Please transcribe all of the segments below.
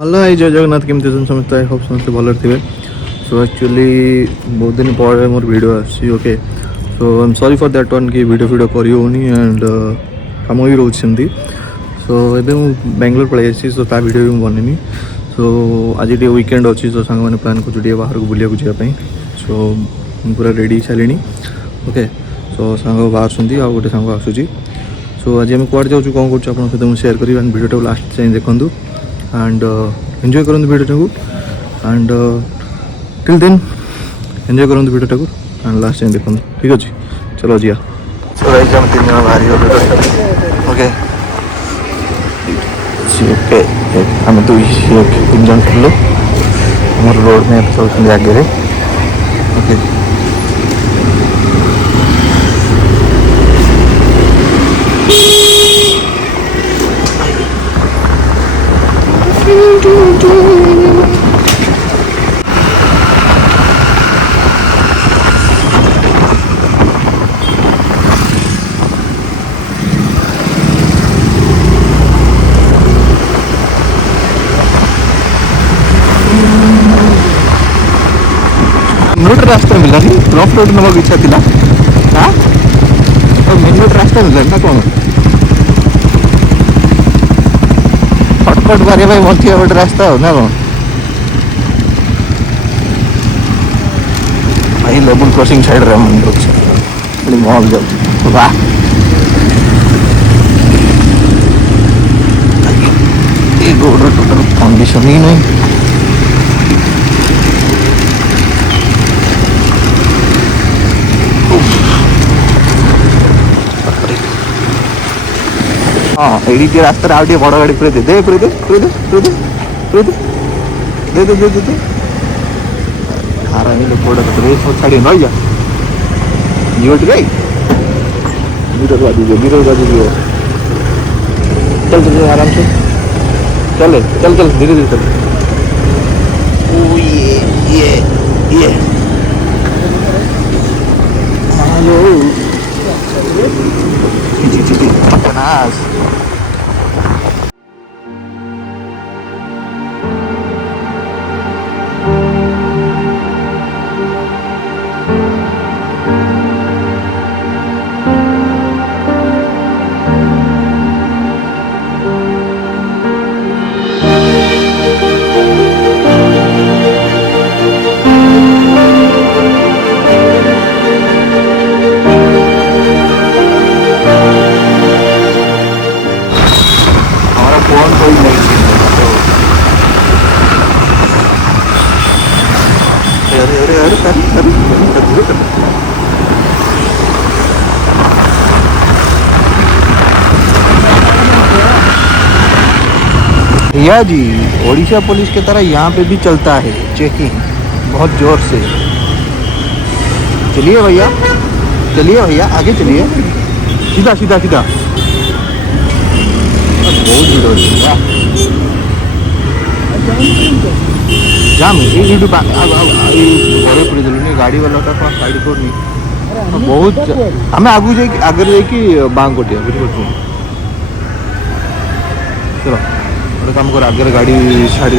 Hello भाई जय जगन्नाथ केमती समस्त आई होप समस्त भल थे। सो एक्चुअली बहुत दिन पर मोर वीडियो आसी okay. So I am sorry for that one कि वीडियो करी एंड कम भी रोच सेमती। सो एबे मु बेंगलोर पलि सो ता वीडियो भी बननी। सो आज वीकेंड अच्छी सो सांग मैंने प्लान कर बाहर को बुलिया जावाई। सो पूरा रेडी सारे ओके। सो सांग बाहर आ गोटे सांग आसूँ। सो आज आम कौड़ जाऊँ कौन कर सहित मुझे सेयार करी एंड वीडियो लास्ट जाए देखूँ एंड एंजॉय करूँ वीडियो को एंड टिल देन एंजॉय करूँ वीडियो को एंड लास्ट जाए देखूँ ठीक अच्छे। चलो जी सो गाइस हम 3 जन बाहरी ओके ओके आम तो 3 जन थे आम रोड में चलते आगे ओके। मेन रास्ता मिला नहीं रफ रोड नवा इच्छा थी हाँ तो मेन रोड रास्ता मिला ना कौन शॉर्टकट मारे मध्य गोटे रास्ता हो ना कौन भाई लेवल क्रॉसिंग साइड रे मंदिर मॉल जाऊ वाह रोड टोटल कंडीशन ही नहीं। हाँ ये रास्ता आउ बड़ गाड़ी पूरे दे दे पूरे दे पूरे दे पूरे दे पूरे दे दे दे दे दे दे हारा ये लोग सब छाड़ी न जा जीव टे मिरर बाजू चल चल आराम से चल चल चल धीरे धीरे चल ओ ये हेलो nice. भैया जी ओडिशा पुलिस की तरह यहाँ पे भी चलता है चेकिंग बहुत जोर से। चलिए भैया आगे चलिए सीधा सीधा सीधा बहुत भीड़ जाम घरे पड़ी देलुनी गाड़ी वाला का साइड करनी बहुत आम आगू आगे जाकि बाँ कटिया बुझे चलो गोटे कम कर आगे गाड़ी छाड़ी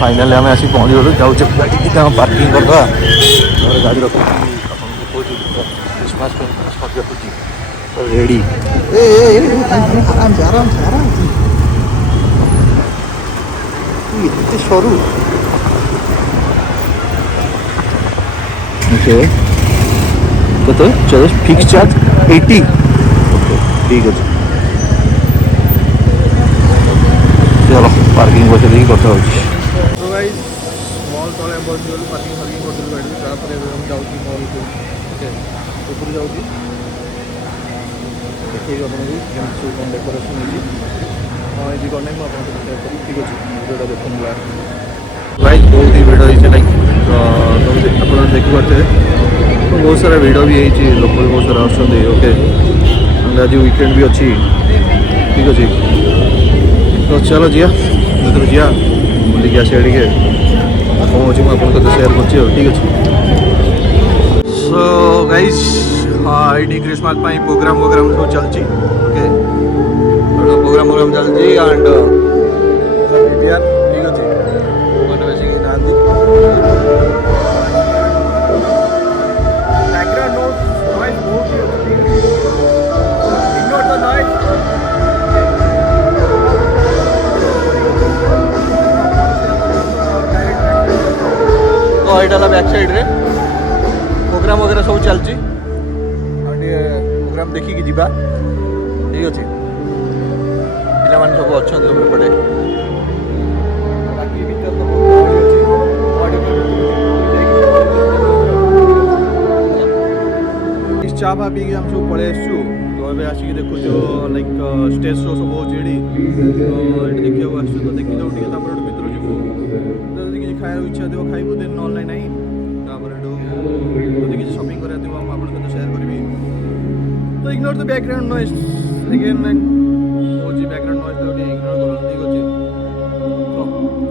फाइनाली आम आसिक पहुँच गलु जाऊे गाड़ी पार्किंग करदा गाड़ी रख क्रिसमस रेडी आराम से आराम से आराम से ये सरू ओके तो चलो फिक्स चार्ज 80 ठीक है चलो पार्किंग बस देखिए करते हो तो गाइस मॉल तले बस गलु पार्किंग फार्किंग करदेलु गाड़ी तापर हम जाउची मॉल को ओके ऊपर जाउची देखिए आपको केमती सब कौन डेकोरेशन होगी हाँ ये कौन नहीं आपको शेयर करी ठीक अच्छे वीडियो देखूंगा गाइस बहुत ही वीडियो होती लाइक तो आप देखिपे तो बहुत सारा वीडियो भी होती लोक बहुत सारा आसुँच ओके आज वीकेंड भी अच्छी ठीक अच्छे तो चलो जिया भर जा बुलिक आसा टे कौन अच्छी मुझे सेयार कर ठीक अच्छे। सो गाइस ये क्रिसमस प्रोग्राम सब चलती ओके प्रोग्राम चलती एंड ठीक अच्छे मैंने बेस ना तो यहाँ बैक साइड रे प्रोग्राम वगैरह सब चलती प्रोग्राम देखिकी जी ठीक अच्छे पे सब अच्छा पटे बाकी भीतर तो बहुत चा भा पी हम सब पलि आसु तो ये आसिक देखु लाइक स्टेज शो सब हो देखा आसु तो देखी दो भर जीवु किसी खाया इच्छा थो खाइबू देन ना ना किसी शॉपिंग करा थो सहित शेयर करी तो ignore the background noise again background noise ignore करो ठीक अच्छे तो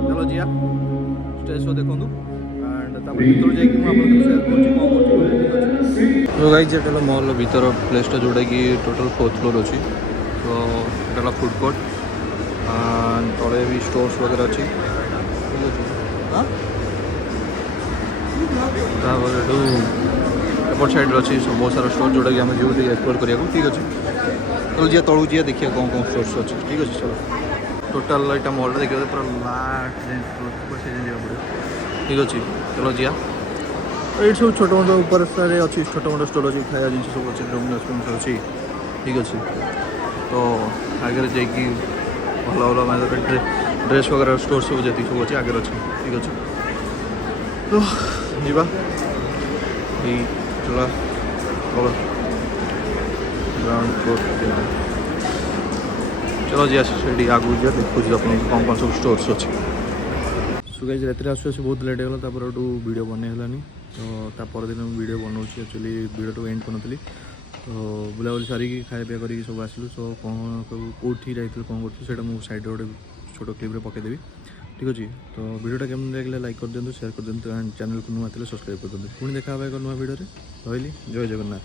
चलो जी स्टेज शो देखो एंड भर जाकि शेयर कर तो गाइज ये मॉल भीतर प्लेसटा जोटा कि टोटल 4th फ्लोर अच्छी तो ये फूड कोर्ट तले भी स्टोर्स वगैरह अच्छी एपट साइड अच्छी बहुत सारा स्टोर जोटा कि आम जो एक्सप्लोर करा ठीक अच्छे तो जी तलू जी देखिए कौन कौन स्टोर्स अच्छे ठीक अच्छे चलो टोटाल यहाँ मॉल देखिए पूरा लास्ट पड़ो ठीक अच्छे चलो जी ये सब छोट मोट ऊपर सारे अच्छी छोट मोट स्टोर अच्छी खाया जिन सब अच्छे रेस्टोरेंट अच्छी ठीक अच्छे तो आगे जाकि भल भल मतलब ड्रेस वगैरह स्टोर सब जी सब अच्छे आगे अच्छे ठीक अच्छे तो जीवा चला ग्राउंड फ्लोर चलो जी आगे आगू जा देखो अपन कौन कौन सब स्टोर्स अच्छे सो गाइस रात आसु आसु बहुत लेट हो गला वीडियो बनईलानी तो दिन वीडियो बनाऊँ एक्चुअली वीडियो एंड करी तो बुलाबुली सारिकी खाया पीया करी सब आसलु सो कौन कौटी जाइए कौन कर मुझे साइड गोटे छोट क्लिप्रे पकईदेवी ठीक अच्छे तो वीडियोटा केमन लगे लाइक कर दिखाँ शेयर कर दिखाँ एंड चैनल को नुआ थे सब्सक्राइब कर दिखाँ पुणी देखा एक नुआ वीडियो रही जय जगन्नाथ।